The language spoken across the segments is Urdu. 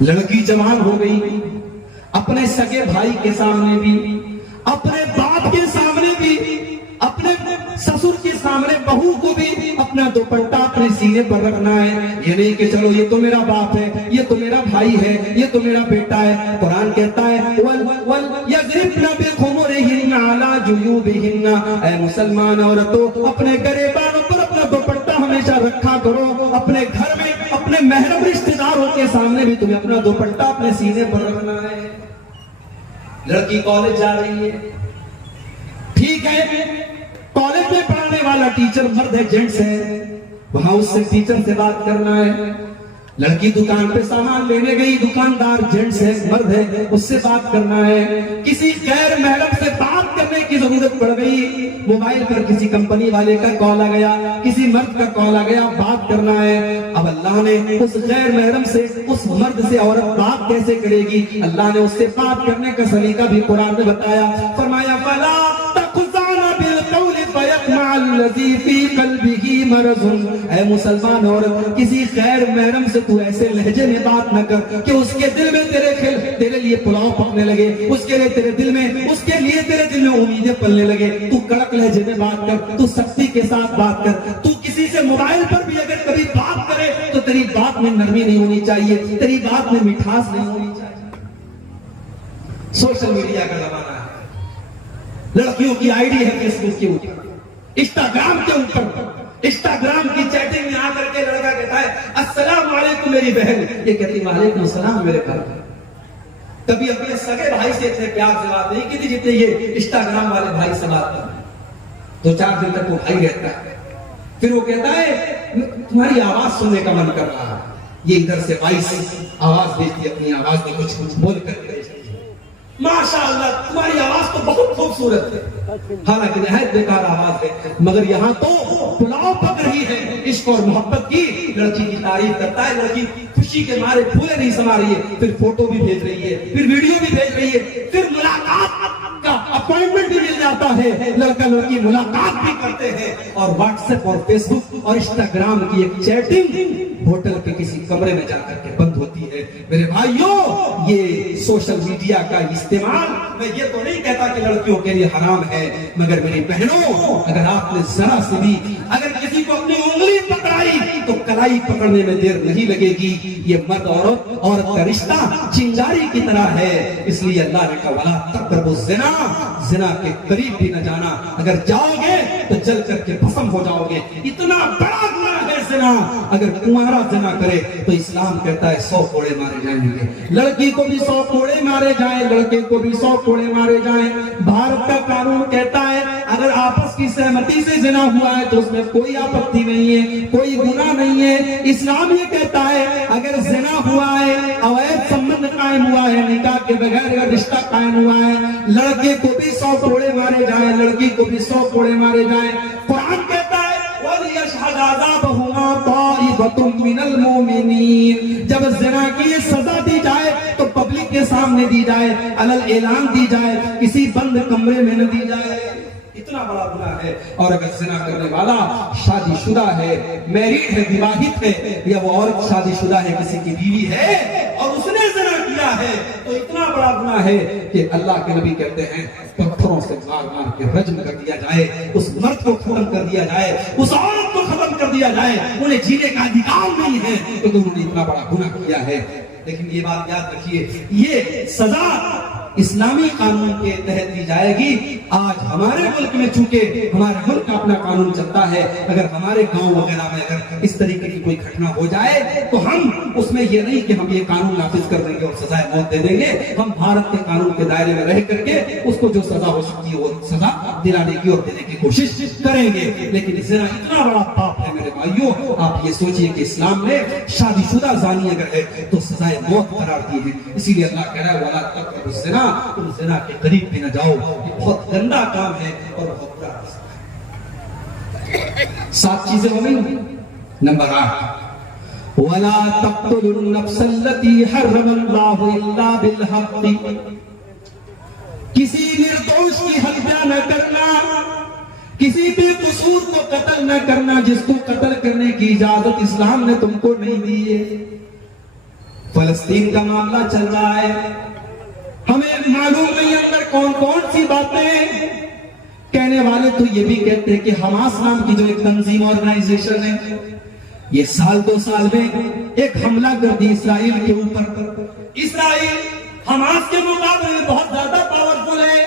لڑکی جوان ہو گئی، اپنے سگے بھائی کے سامنے بھی، اپنے باپ کے سامنے بھی، اپنے سسر کے سامنے بہو کو بھی اپنا دوپٹہ اپنے سینے پر رکھنا ہے. یہ نہیں کہ چلو یہ تو میرا باپ ہے، یہ تو میرا بھائی ہے، یہ تو میرا بیٹا ہے. قرآن کہتا ہے وَلْيَضْرِبْنَ بِخُمُرِهِنَّ عَلَى جُيُوبِهِنَّ، اے مسلمان عورتوں اپنے گریبانوں پر اپنا دوپٹہ ہمیشہ رکھا کرو. اپنے گھر میں اپنے محرم رشتہ داروں کے سامنے بھی تمہیں اپنا دوپٹہ اپنے سینے پر رکھنا ہے. لڑکی کالج جا رہی ہے، ٹھیک ہے، کالج میں پڑھانے والا ٹیچر مرد ہے، جینٹس ہے، وہاں اس سے ٹیچر سے بات کرنا ہے. لڑکی دکان پہ سامان لینے گئی، دکاندار جینٹس ہے، مرد ہے، اس سے بات کرنا ہے. کسی غیر محرم سے بات کرنے کی ضرورت پڑ گئی، موبائل پر کسی کمپنی والے کا کال آ گیا، کسی مرد کا کال آ گیا، بات کرنا ہے. اب اللہ نے اس غیر محرم سے، اس مرد سے عورت بات کیسے کرے گی، اللہ نے اس سے بات کرنے کا سلیقہ بھی قرآن میں بتایا. فرمایا فَلَا تَخْضَعْنَ بِالْقَوْلِ فَيَطْمَعَ الَّذِي فِي قَلْبِهِ مَرَضٌ. اے مسلمان عورت، کسی غیر محرم سے تو ایسے لہجے میں بات نہ کر کہ اس کے دل میں تیرے لیے پلاؤ پکنے لگے، اس کے لیے تیرے دل میں امیدیں پلنے لگے. تو کڑک لہجے میں بات کر، تو سختی کے ساتھ بات کر. تو کسی سے موبائل پر بھی اگر کبھی بات کرے تو تیری بات میں نرمی نہیں ہونی چاہیے، تیری بات میں مٹھاس نہیں ہونی چاہیے. سوشل میڈیا کا زمانہ ہے، لڑکیوں کی آئی ڈی ہے فیس بک کے اوپر، انسٹاگرام کے اوپر. انسٹاگرام کی چیٹنگ میں آ کر کے لڑکا کہتا ہے السلام علیکم میری بہن، یہ کہتی وعلیکم السلام میرے گھر. کبھی اپنے سگے بھائی سے اتنے پیار سے بات نہیں کی تھی جتنے یہ انسٹاگرام والے بھائی سے بات کرتے ہیں. 2-4 دن تک وہ بھائی رہتا ہے، پھر وہ کہتا ہے تمہاری آواز سننے کا من کر رہا ہے. یہ ادھر سے وائس آواز بھیجتی، اپنی آواز میں کچھ بول کر کے ماشاءاللہ تمہاری آواز تو بہت خوبصورت ہے، حالانکہ نہایت بیکار آواز ہے، مگر یہاں تو پلاؤ پک رہی ہے عشق اور محبت کی. لڑکی کی تعریف کرتا ہے، لڑکی خوشی کے مارے پھولے نہیں سما رہی ہے، پھر فوٹو بھی بھیج رہی ہے، پھر ویڈیو بھی بھیج رہی ہے، پھر ملاقات کا اپوائنٹمنٹ بھی مل جاتا ہے. لڑکا لڑکی ملاقات بھی کرتے ہیں، اور واٹس ایپ اور فیس بک اور انسٹاگرام کی ایک چیٹنگ ہوٹل کے کسی کمرے میں جا کر کے بند ہوتی ہے. میرے بھائیوں، یہ سوشل میڈیا کا استعمال، میں یہ تو نہیں کہتا کہ لڑکیوں کے لیے حرام ہے، مگر میری بہنوں اگر آپ نے ذرا سے بھی اگر کسی کو اپنی انگلی پکڑائی تو کلائی پکڑنے میں دیر نہیں لگے گی. یہ مرد عورت کا رشتہ چنگاری کی طرح ہے، اس لیے اللہ نے کہا وَلَا تَقْرَبُوا الزِّنَا، زنا کے قریب بھی نہ جانا. اگر جاؤ گے تو جل کر کے بھسم ہو جاؤ گے. اتنا بڑا گناہ ہے زنا. اگر تمہارا زنا کرے تو اسلام کہتا ہے 100 کوڑے مارے جائیں گے. لڑکی کو بھی 100 کوڑے مارے جائیں، لڑکے کو بھی 100 کوڑے مارے جائیں. بھارت کا قانون کہتا ہے اگر آپس کی سہمتی سے زنا ہوا ہے تو اس میں کوئی آپتی نہیں ہے، کوئی گناہ نہیں ہے. اسلام یہ کہتا ہے اگر زنا ہوا ہے، اویت سمبند قائم ہوا ہے، نکاح کے بغیر اگر رشتہ قائم ہوا ہے، لڑکے کو بھی 100 کوڑے مارے جائیں، لڑکی کو بھی 100 کوڑے مارے جائیں. قرآن کہتا ہے وَلْيَشْهَدْ عَذَابَهُمَا طَائِفَةٌ مِّنَ الْمُؤْمِنِينَ. جب زنا کی یہ سزا دی جائے تو پبلک کے سامنے دی جائے، علل اعلان دی جائے، کسی بند کمرے میں نہ دی جائے. اتنا بڑا گناہ ہے. اور اگر زنا کرنے والا شادی شدہ ہے، میریڈ ہے، وواہت ہے، یا وہ عورت شادی شدہ ہے، کسی کی بیوی ہے اور اس نے زنا کیا ہے، تو اتنا بڑا گناہ ہے کہ اللہ کے نبی کہتے ہیں پتھروں سے مار مار کے رجم کر دیا جائے، اس مرد کو ختم کر دیا جائے، اس عورت کو ختم کر دیا جائے. انہیں جینے کا ادھیکار نہیں ہے کیونکہ انہوں نے اتنا بڑا گناہ کیا ہے. لیکن یہ بات یاد رکھیے، یہ سزا اسلامی قانون کے تحت دی جائے گی. آج ہمارے ملک میں چونکہ ہمارے ملک کا اپنا قانون چلتا ہے، اگر ہمارے گاؤں وغیرہ میں اگر اس طریقے کی کوئی گھٹنا ہو جائے تو ہم اس میں یہ نہیں کہ ہم یہ قانون نافذ کر دیں گے اور سزائے موت دے دیں گے. ہم بھارت کے قانون کے دائرے میں رہ کر کے اس کو جو سزا ہو سکتی ہے وہ سزا دلانے کی اور دینے کی کوشش کریں گے. لیکن زنا اتنا بڑا پاپ ہے میرے بھائیوں. آپ یہ سوچئے کہ اسلام نے شادی شدہ زانی اگر ہے تو سزائے موت قرار دی ہے. اسی لیے اللہ کہہ رہا ہے وَلَا تَقْرَبُوا الزِّنَا، تم زنا کے قریب بھی نہ جاؤ. یہ بہت گندا کام ہے اور بہت برا ہے. 7 چیزیں ہو گئی. نمبر 8 وَلَا تَقْتُلُوا النَّفْسَ الَّتِي حَرَّمَ اللَّهُ إِلَّا بِالْحَقِّ، کسی نردوش کی ہتیا نہ کرنا، کسی بے قصور کو قتل نہ کرنا جس کو قتل کرنے کی اجازت اسلام نے تم کو نہیں دی ہے. فلسطین کا معاملہ چل رہا ہے، ہمیں معلوم نہیں اندر کون کون سی باتیں، کہنے والے تو یہ بھی کہتے ہیں کہ حماس نام کی جو ایک تنظیم آرگنائزیشن ہے، یہ سال 2 سال میں ایک حملہ کر دی اسرائیل کے اوپر۔ اسرائیل حماس کے مقابلے میں بہت زیادہ پاورفل ہے،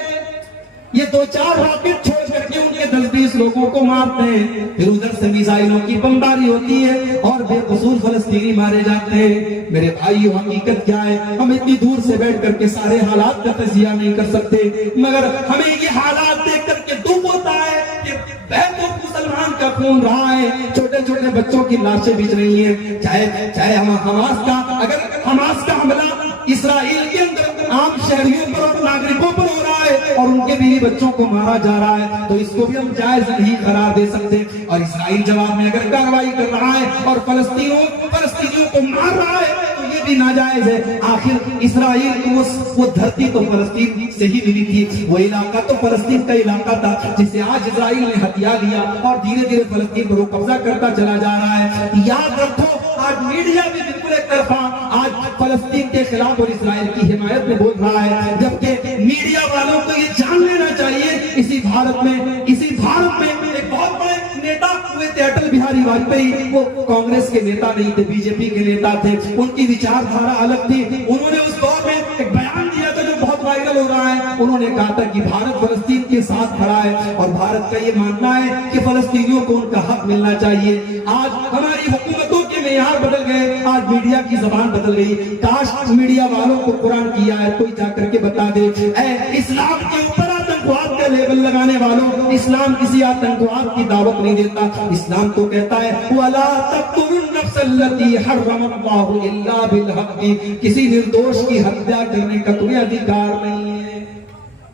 یہ 2-4 راکٹ چھوڑ کر کے ان کے 10-20 لوگوں کو مارتے ہیں، پھر ادھر سے میزائلوں کی بمباری ہوتی ہے اور بے قصور فلسطینی مارے جاتے ہیں۔ میرے بھائیو، حقیقت کیا ہے؟ ہم اتنی دور سے بیٹھ کر کے سارے حالات کا تجزیہ نہیں کر سکتے، مگر ہمیں یہ حالات دیکھ کر کے دکھ ہوتا ہے کہ بیت مسلمان کا خون رہا ہے، چھوٹے چھوٹے بچوں کی لاشیں بچ رہی ہیں، چاہے حماس کا، اگر حماس کا حملہ اسرائیل کے اندر عام شہریوں پر اور ناگرکوں پر ہو رہا ہے اور ان کے بیوی بچوں کو مارا جا رہا ہے، تو اس کو بھی ہم جائز نہیں قرار دے سکتے۔ اور اسرائیل جواب میں اگر کارروائی کر رہا ہے اور فلسطینیوں کو مار رہا ہے تو یہ بھی ناجائز ہے۔ آخر اسرائیل کو وہ دھرتی تو فلسطین سے ہی ملی تھی، وہ علاقہ تو فلسطین کا علاقہ تھا جسے آج اسرائیل نے ہتھیا لیا اور دھیرے دھیرے فلسطین پر وہ قبضہ کرتا چلا جا رہا ہے۔ یاد رکھو، آج میڈیا بھی بالکل ایک طرفہ آج فلسطین کے خلاف اور اسرائیل کی حمایت میں بول رہا ہے، جبکہ میڈیا والوں کو یہ جان لینا چاہیے اسی بھارت میں ایک بہت بڑے نیتا ہوئے تھے اٹل بہاری واجپئی، وہ کانگریس کے نیتا نہیں تھے، بی جے پی کے نیتا تھے، ان کی وچار دھارا الگ تھی۔ انہوں نے اس دور میں ایک بیان دیا تھا جو بہت وائرل ہو رہا ہے، انہوں نے کہا تھا کہ بھارت فلسطین کے ساتھ کھڑا ہے اور بھارت کا یہ ماننا ہے کہ فلسطینیوں کو ان کا حق ملنا چاہیے۔ آج ہماری حکومتوں کے معیار بدل گئے، آج میڈیا کی زبان بدل گئی۔ کاش میڈیا والوں کو قرآن کی آیت کوئی جا کر کے بتا دے، اے اسلام کے اوپر آتنکواد کا لیبل لگانے والوں، اسلام کسی آتنکواد کی دعوت نہیں دیتا، اسلام تو کہتا ہے وَلَا تَقْتُلُوا النَّفْسَ الَّتِي حَرَّمَ اللَّهُ إِلَّا بِالْحَقِّ، کسی نردوش کی ہتیا کرنے کا تمہیں ادھیکار نہیں ہے،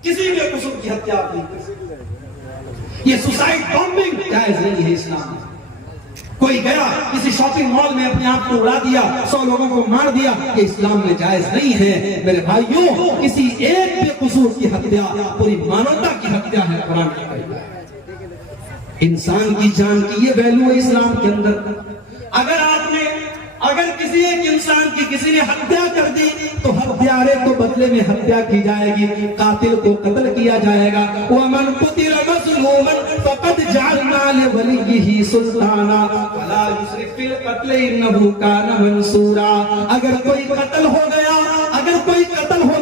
کسی بے قصور کی ہتیا نہیں کر سکتے۔ یہ سوسائڈ بامبنگ جائز نہیں ہے اسلام میں۔ کوئی گیا کسی شاپنگ مال میں اپنے آپ کو اڑا دیا، 100 لوگوں کو مار دیا، یہ اسلام میں جائز نہیں ہے۔ میرے بھائیوں، کسی ایک بے قصور کی ہتیا پوری مانوتا کی ہتیا ہے، قرآن کی کہتا ہے۔ انسان کی جان کی یہ ویلیو ہے اسلام کے اندر۔ اگر کسی ایک انسان کی کسی نے ہتیا کر دی تو ہتھیارے کو بدلے میں ہتیا کی جائے گی، قاتل کو قتل کیا جائے گا۔ وَمَنْ قُتِلَ مَظْلُومًا فَقَدْ جَعَلْنَا لِوَلِيِّهِ سُلْطَانًا فَلَا يُسْرِفْ فِي الْقَتْلِ إِنَّهُ كَانَ مَنْصُورًا۔ اگر کوئی قتل ہو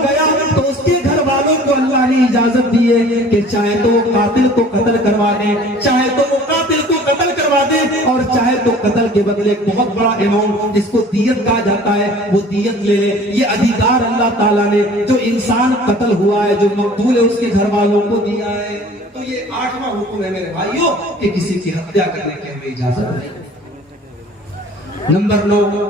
گیا تو اس کے گھر والوں کو اللہ نے اجازت دی ہے کہ چاہے تو وہ قاتل کو قتل کروا دے، چاہے تو وہ قاتل کو قتل کروا دے، اور چاہے تو قتل کے بدلے ایک بہت بڑا اماؤنٹ جس کو دیت کہا جاتا ہے وہ دیت لے لے۔ یہ ادھیکار اللہ تعالیٰ نے جو انسان قتل ہوا ہے، جو مقتول ہے، اس کے گھر والوں کو دیا ہے۔ تو یہ 8واں حکم ہے میرے بھائیوں کہ کسی کی ہتیا کرنے کی ہمیں اجازت نہیں۔ نمبر 9،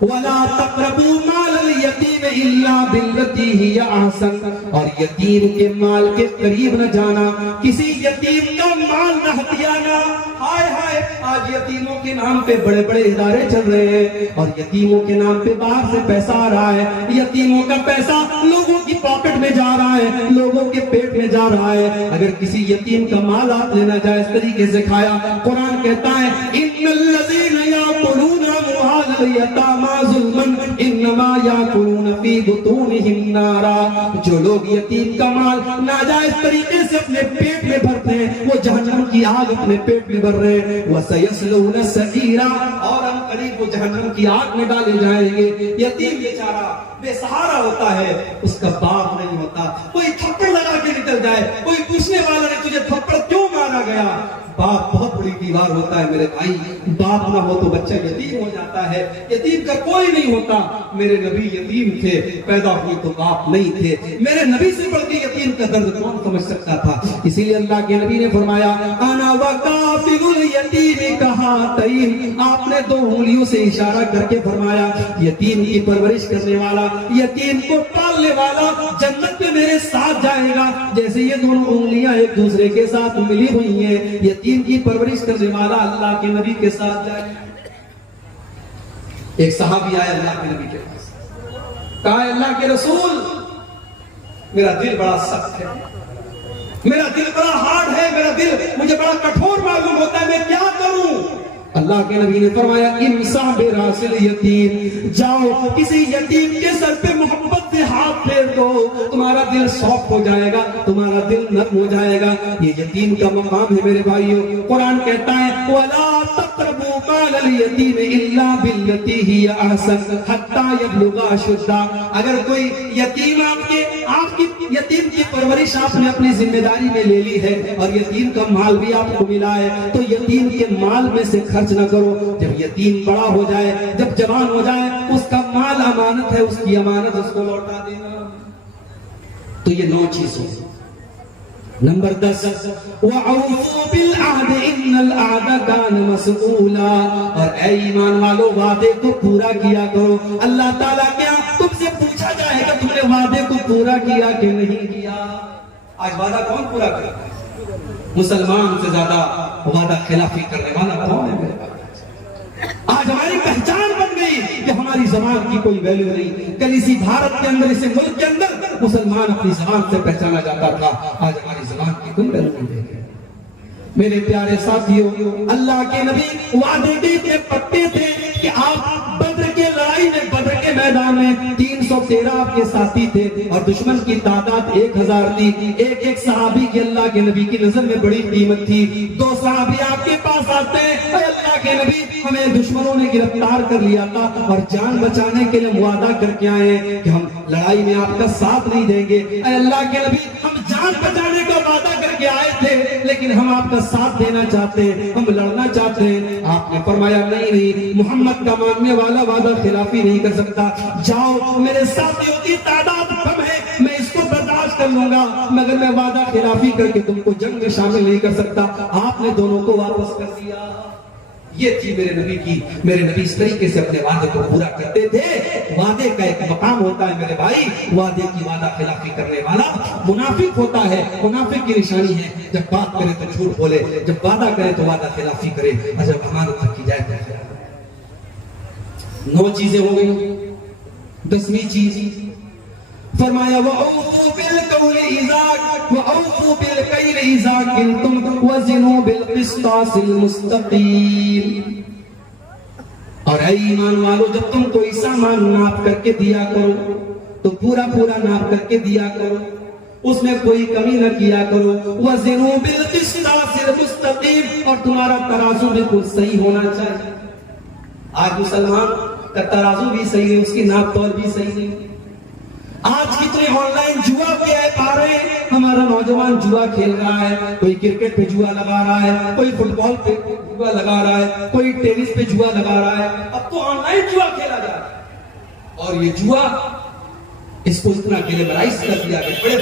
وَلَا تَقْرَبُوا مَالَ الْيَتِيمِ إِلَّا بِالَّتِي هِيَ أَحْسَنُ، اور یتیم کے مال کے قریب نہ جانا، کسی یتیم کا مال نہ ہتھیانا۔ ہائے ہائے، آج یتیموں کے نام پہ بڑے بڑے ادارے چل رہے ہیں اور یتیموں کے نام پہ باہر سے پیسہ آ رہا ہے، یتیموں کا پیسہ لوگوں کی پاکٹ میں جا رہا ہے، لوگوں کے پیٹ میں جا رہا ہے۔ اگر کسی یتیم کا مال آپ لینا جائز طریقے سے کھایا، قرآن کہتا ہے إِنَّ الَّذِينَ يَأْكُلُونَ أَمْوَالَ الْيَتَامَى ظُلْمًا إِنَّمَا يَأْكُلُونَ فِي بُطُونِهِمْ نَارًا، جو لوگ یتیم کا مال ناجائز طریقے سے اپنے پیٹ میں بھرتے ہیں وہ جہنم کی آگ اپنے پیٹ میں بھر رہے ہیں۔ وَسَيَصْلَوْنَ سَعِيرًا، اور ہم قریب وہ جہنم کی آگ میں ڈالے جائیں گے۔ یتیم بیچارہ بے سہارا ہوتا ہے، اس کا باپ نہیں ہوتا، کوئی تھپڑ لگا کے نکل جائے، کوئی پوچھنے والا نہیں تجھے تھپڑ کیوں مارا گیا۔ باپ بہت بڑی دیوار ہوتا ہے میرے بھائی، باپ نہ ہو تو بچہ یتیم ہو جاتا ہے، یتیم کا کوئی نہیں ہوتا۔ میرے نبی یتیم تھے، پیدا ہوئے تو باپ نہیں تھے، میرے نبی سے بڑھ کے یتیم کا درد کون سمجھ سکتا تھا۔ اسی لیے اللہ کے نبی نے فرمایا انا وکافل الیتیم کہاتین، آپ نے 2 انگلیوں سے اشارہ کر کے فرمایا یتیم کی پرورش کرنے والا، یتیم کو پالنے والا جنت میں میرے ساتھ جائے گا جیسے یہ دونوں انگلیاں ایک دوسرے کے ساتھ ملی ہوئی ہیں۔ یتیم کی پرورش کرنے والا اللہ کے نبی کے ساتھ جائے۔ ایک صحابی آیا اللہ کے نبی کے پاس، کہا اللہ کے رسول میرا دل بڑا سخت ہے، میرا دل بڑا ہارڈ ہے، میرا دل مجھے بڑا کٹھور معلوم ہوتا ہے، میں کیا کروں؟ اللہ کے نبی نے فرمایا امسح براسل یتیم، جاؤ کسی یتیم کے سر پہ محبت سے ہاتھ پھیر دو، تمہارا دل سافٹ ہو جائے گا، تمہارا دل نرم ہو جائے گا۔ یہ یتیم کا مقام ہے میرے بھائیوں۔ قرآن کہتا ہے وَلَا تَقْرَبُوا مَالَ الْيَتِيمِ إِلَّا بِالَّتِي هِيَ أَحْسَنُ حَتَّى يَبْلُغَ أَشُدَّهُ۔ اگر کوئی یتیم آپ کی یتیم کی پرورش آپ نے اپنی ذمہ داری میں لے لی ہے اور یتیم کا مال بھی آپ کو ملا ہے تو یتیم کے مال میں سے خرچ نہ کرو۔ جب یتیم بڑا ہو جائے، جب جوان ہو جائے، اس کا مال امانت ہے، اس کی امانت اس کو لوٹا دینا۔ تو یہ 9 چیزوں۔ نمبر 10 وَأَوْفُوا بِالْعَهْدِ إِنَّ الْعَهْدَ كَانَ مَسْئُولًا۔ اور اے ایمان والو وعدے کو پورا کیا کرو۔ اللہ تعالیٰ کیا تم سے پوچھا جائے گا تم نے وعدے کو پورا کیا کہ نہیں کیا؟ آج وعدہ کون پورا کرتا ہے؟ مسلمان سے زیادہ وعدہ خلافی کرنے والا کون ہے میرے پاس؟ آج ہماری پہچان بن گئی کہ ہماری زبان کی کوئی ویلیو نہیں۔ کل اسی بھارت کے اندر، اسی ملک کے اندر مسلمان اپنی زبان سے پہچانا جاتا تھا، آج ہماری زبان کی کوئی ویلیو نہیں ہے۔ میرے پیارے ساتھیوں، اللہ کے نبی وعدے کے اتنے پکے تھے کہ آپ بدر کے لڑائی میں، بدر کے میدان میں 313 آپ کے ساتھی تھے اور دشمن کی تعداد 1000 تھی۔ ایک صحابی کی اللہ کے نبی کی نظر میں بڑی قیمت تھی۔ 2 صحابی آپ کے پاس آتے ہیں، اے اللہ کے نبی ہمیں دشمنوں نے گرفتار کر لیا تھا اور جان بچانے کے لیے وعدہ کر کے آئے ہیں کہ ہم لڑائی میں آپ کا ساتھ نہیں دیں گے۔ اے اللہ کے نبی ہم جان بچانے کا وعدہ کر کے آئے تھے لیکن ہم آپ کا ساتھ دینا چاہتے ہیں، ہم لڑنا چاہتے ہیں۔ آپ نے فرمایا نہیں، محمد کا ماننے والا وعدہ خلافی نہیں کر سکتا۔ جاؤ، میرے ساتھیوں کی تعداد کم ہے، میں اس کو برداشت کر لوں گا مگر میں وعدہ خلافی کر کے تم کو جنگ میں شامل نہیں کر سکتا۔ آپ نے دونوں کو واپس کر دیا۔ یہ تھی میرے نبی کی، میرے نبی اس طریقے سے اپنے وعدے کو پورا کرتے تھے۔ وعدے کا ایک مقام ہوتا ہے میرے بھائی، وعدے کی وعدہ خلافی کرنے والا منافق ہوتا ہے۔ منافق کی نشانی ہے جب بات کرے تو جھوٹ بولے، جب وعدہ کرے تو وعدہ خلافی کرے، اور جب امانت رکھی جائے تو خیانت۔ 9 چیزیں ہو گئی۔ 10ویں چیز فرمایا وَأَوْفُوا بِالْقَوْلِ وَأَوْفُوا بِالْكَيْلِ إِذَا كِلْتُمْ وَزِنُوا بِالْقِسْطَاسِ الْمُسْتَقِيمِ۔ اور اے ایمان والو جب تم کوئی سامان ناپ کر کے دیا کرو تو پورا ناپ کر کے دیا کرو، اس میں کوئی کمی نہ کیا کرو۔ وَزِنُوا بِالْقِسْطَاسِ الْمُسْتَقِيمِ، اور تمہارا ترازو بالکل صحیح ہونا چاہیے۔ آج مسلمان کا ترازو بھی صحیح ہے، اس کی ناپ تول بھی صحیح نہیں۔ آج کتنے آن لائن جوا کے ایپ آ رہے ہیں، ہمارا نوجوان جوا کھیل رہا ہے، کوئی کرکٹ پہ جوا لگا رہا ہے، کوئی فٹ بال پہ جوا لگا رہا ہے، کوئی ٹینس پہ جوا لگا رہا ہے۔ اب تو آن لائن جوا کھیلا جا رہا ہے، اور یہ جوا اس کو اتنا گلیمرائز کر دیا کہ بڑے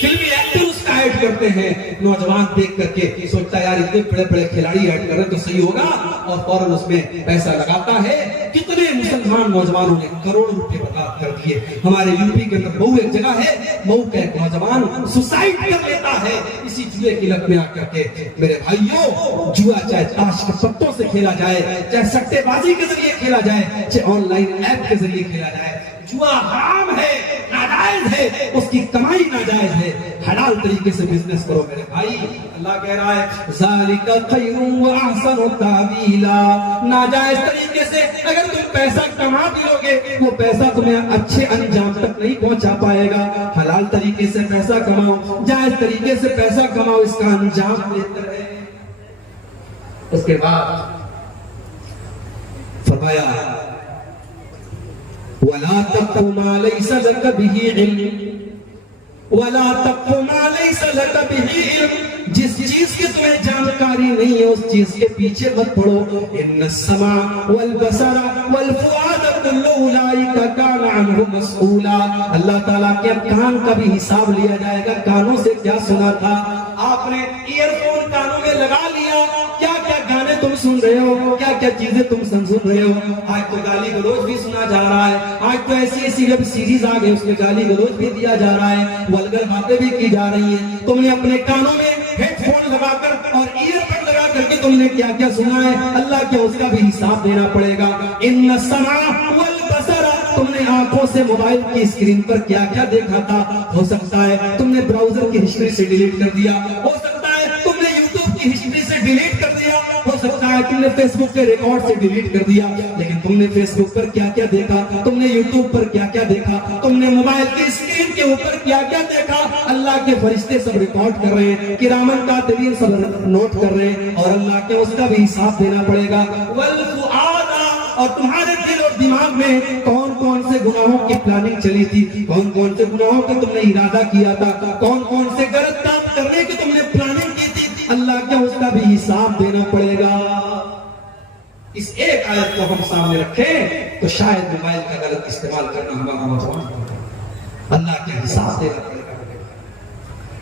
فلمی ایکٹر اس کا ایڈ کرتے ہیں۔ نوجوان دیکھ کر کے سوچتا ہے یار اتنے بڑے کھلاڑی ایڈ کر رہے تو صحیح ہوگا، اور فوراً اس میں پیسہ لگاتا ہے۔ کتنے مسلمان نوجوانوں نے کروڑوں روپے برباد کر دیے۔ ہمارے یوپی کے اندر مئو ایک جگہ ہے، مئو کا ایک نوجوان سوسائڈ کر لیتا ہے اسی جوئے کی لت میں آ کر کے۔ میرے بھائیوں، جوا چاہے تاش کے پتوں سے کھیلا جائے، چاہے سٹے بازی کے ذریعے کھیلا جائے، چاہے آن لائن ایپ کے ذریعے کھیلا جائے، جوا حرام ہے، ناجائز ہے، اس کی کمائی ناجائز ہے۔ حلال طریقے سے بزنس کرو میرے بھائی۔ اللہ کہہ رہا ہے ذالک خیر واحسن تاویلا۔ ناجائز طریقے سے اگر تم پیسہ کما بھی لوگے، وہ پیسہ تمہیں اچھے انجام تک نہیں پہنچا پائے گا۔ حلال طریقے سے پیسہ کماؤ، جائز طریقے سے پیسہ کماؤ، اس کا انجام بہتر ہے۔ اس کے بعد فرمایا وَلَا تَقْفُ مَا لَيْسَ لَكَ بِهِ عِلْمٌ وَلَا تَقْفُ مَا لَيْسَ لَكَ بِهِ عِلْمٌ، جس چیز کی تمہیں جانکاری نہیں ہے اس چیز کے پیچھے مت پڑو۔ إِنَّ السَّمْعَ وَالْبَصَرَ وَالْفُؤَادَ كُلُّ أُولَئِكَ كَانَ عَنْهُ مسؤولا۔ اللہ تعالیٰ کے کان کا بھی حساب لیا جائے گا، کانوں سے کیا سنا تھا۔ آپ نے ایئر فون کانوں میں لگا لیا، کیا کیا گانے تم سن رہے ہو، کیا کیا چیزیں تم سن رہے ہو۔ آج تو گالی گلوچ بھی سنا جا رہا ہے، آج تو ایسی ویب سیریز آ گئی اس میں گالی گلوچ بھی دیا جا رہا ہے، ولگر باتیں بھی کی جا رہی ہیں۔ تم نے اپنے کانوں میں ہیڈ فون لگا کر اور ایئر بڈ لگا کر کے تم نے کیا کیا سنا ہے، اللہ کیا اس کا بھی حساب دینا پڑے گا۔ ان السمع والبصر، تم نے آنکھوں سے موبائل کی اسکرین پر کیا کیا دیکھا تھا، ہو سکتا ہے تم نے براؤزر کی ہسٹری سے ڈیلیٹ کر دیا، ہو سکتا ہے تم نے یوٹیوب کی ہسٹری سے ڈیلیٹ کر دیا، ہو سکتا ہے تم نے فیس بک کے ریکارڈ سے ڈیلیٹ کر دیا، لیکن تم نے فیس بک پر کیا کیا دیکھا، تم نے یوٹیوب پر کیا کیا دیکھا، تم نے موبائل کی اسکرین کے اوپر کیا کیا دیکھا، اللہ کے فرشتے سب ریکارڈ کر رہے ہیں، کرامن کاتبین سب نوٹ کر رہے ہیں، اور اللہ کے اس کا بھی حساب دینا پڑے گا۔ والفؤاد، اور تمہارے دل اور دماغ میں کون کون سے گناہوں کی پلاننگ چلی تھی، کون کون سے گناہوں کا تم نے ارادہ کیا تھا، کون کون سے غلط کام کرنے کی تم نے پلاننگ کی تھی، اللہ کیا اس کا بھی حساب دینا پڑے گا۔ اس ایک آیت کو ہم سامنے رکھیں تو شاید موبائل کا غلط استعمال کرنا ہمارا نوجوان، اللہ کا حساب دینا پڑے گا۔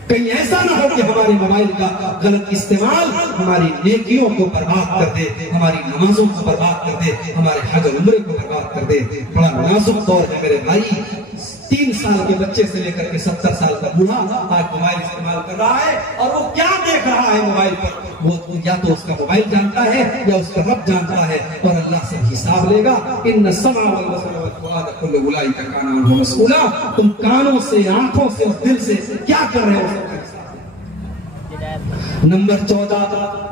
کہیں ایسا نہ ہو کہ ہمارے موبائل کا غلط استعمال ہماری نیکیوں کو برباد کر دے، ہماری نمازوں کو برباد کر دے، ہمارے حج اور عمرے کو برباد کر دے۔ بڑا نازک دور ہے میرے بھائی، 3 سال کے بچے سے لے کر کے 70 سال کا بوڑھا آج موبائل استعمال کر رہا ہے، اور وہ کیا دیکھ رہا ہے موبائل پر، وہ یا تو اس کا موبائل جانتا ہے یا اس کا رب جانتا ہے، اور اللہ سے حساب لے گا۔ ان السمع والبصر والفؤاد كل اولئک کان عنہ مسئولا، تم کانوں سے، آنکھوں سے اور دل سے کیا کر رہے ہو۔ نمبر 14،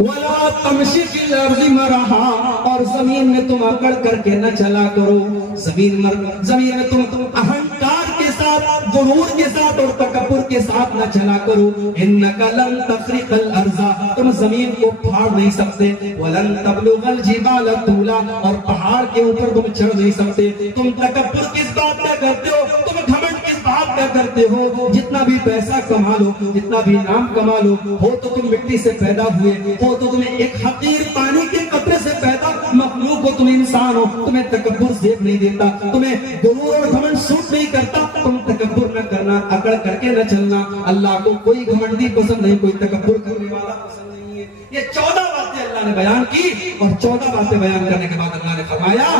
وَلَا تَمْشِ فِي الْأَرْضِ مَرَحًا، اور زمین میں تم اکڑ کر کے نہ چلا کرو، زمین میں تم اہنکار کے ساتھ، غرور کے ساتھ اور تکبر کے ساتھ نہ چلا کرو۔ إِنَّكَ لَن تَخْرِقَ الْأَرْضَ، تم زمین کو پھاڑ نہیں سکتے، وَلَن تَبْلُغَ الْجِبَالَ طُولًا، اور پہاڑ کے اوپر تم چڑھ نہیں سکتے۔ تم تکبر کس بات کا کرتے ہو، تم گھمنڈ کس بات کا کرتے ہو؟ جتنا بھی پیسہ کما لو، جتنا بھی نام کما لو، ہو تو تم مٹی سے پیدا ہوئے، ہو تو تمہیں ایک حقیر پانی کے قطرے سے پیدا مخلوق ہو، تم انسان ہو، تمہیں تکبر زیب نہیں دیتا، تمہیں غرور اور گھمنڈ سوٹ نہیں کرتا، تم تکبر نہ کرنا، اکڑ کر کے نہ چلنا۔ اللہ کو کوئی گھمنڈی پسند نہیں، کوئی تکبر کرنے والا پسند نہیں ہے۔ یہ 14 باتیں اللہ نے بیان کی، اور 14 باتیں بیان کرنے کے بعد اللہ نے فرمایا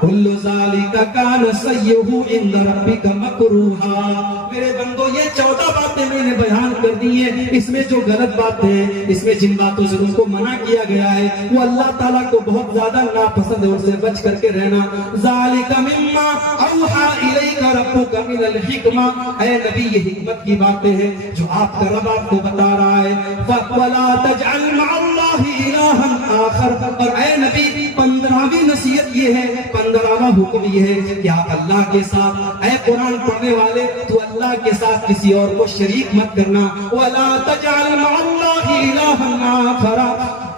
کُلُّ ذَلِكَ كَانَ سَيِّئُهُ عِندَ رَبِّكَ مَكْرُوهًا، میرے بندو یہ 14 باتیں میں نے بیان کر دی ہیں، اس میں جو غلط باتیں ہیں، اس میں جن باتوں سے تم کو منع کیا گیا ہے، وہ اللہ تعالیٰ کو بہت زیادہ ناپسند ہے، ان سے بچ کر کے رہنا۔ ذَلِكَ مِمَّا أَوْحَى إِلَيْكَ رَبُّكَ مِنَ الْحِكْمَةِ، اے نبی یہ حکمت کی باتیں ہیں جو آپ کا رب آپ کو بتا رہا ہے۔ وَلَا تَجْعَلْ مَعَ اللَّهِ إِلَٰهًا آخَرَ، اور اے نبی 15ویں نصیحت یہ ہے، 15واں حکم یہ ہے کہ آپ اللہ کے ساتھ، اے قرآن پڑھنے والے تو اللہ کے ساتھ کسی اور کو شریک مت کرنا۔ وَلَا تَجْعَلْ مَعَ اللَّهِ إِلَٰهًا آخَرَ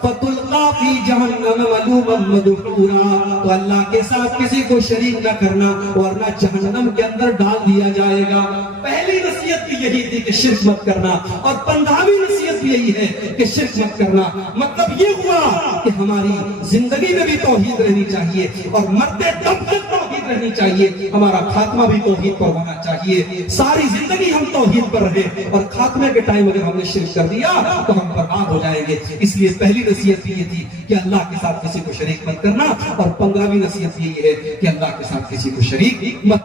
فَتُلْقَىٰ فِي جَهَنَّمَ مَلُومًا مَدْحُورًا، تو اللہ کے ساتھ کسی کو شریک نہ کرنا ورنہ جہنم کے اندر ڈال دیا جائے گا۔ پہلی نصیحت بھی یہی تھی کہ شرک مت کرنا، اور 15ویں نصیحت بھی یہی ہے کہ شرک مت کرنا۔ مطلب یہ ہوا کہ ہماری زندگی میں بھی توحید رہنی چاہیے، اور مرتے دم تک توحید رہنی چاہیے، ہمارا خاتمہ بھی توحید پر ہونا چاہیے، ساری زندگی ہم توحید پر رہے، اور خاتمے کے ٹائم اگر ہم نے شرک کر دیا تو ہم برباد ہو جائیں گے۔ اس لیے پہلی نصیحت بھی یہ تھی کہ اللہ کے ساتھ کسی کو شریک مت کرنا، اور 15ویں نصیحت یہی ہے کہ اللہ کے ساتھ کسی کو شریک مت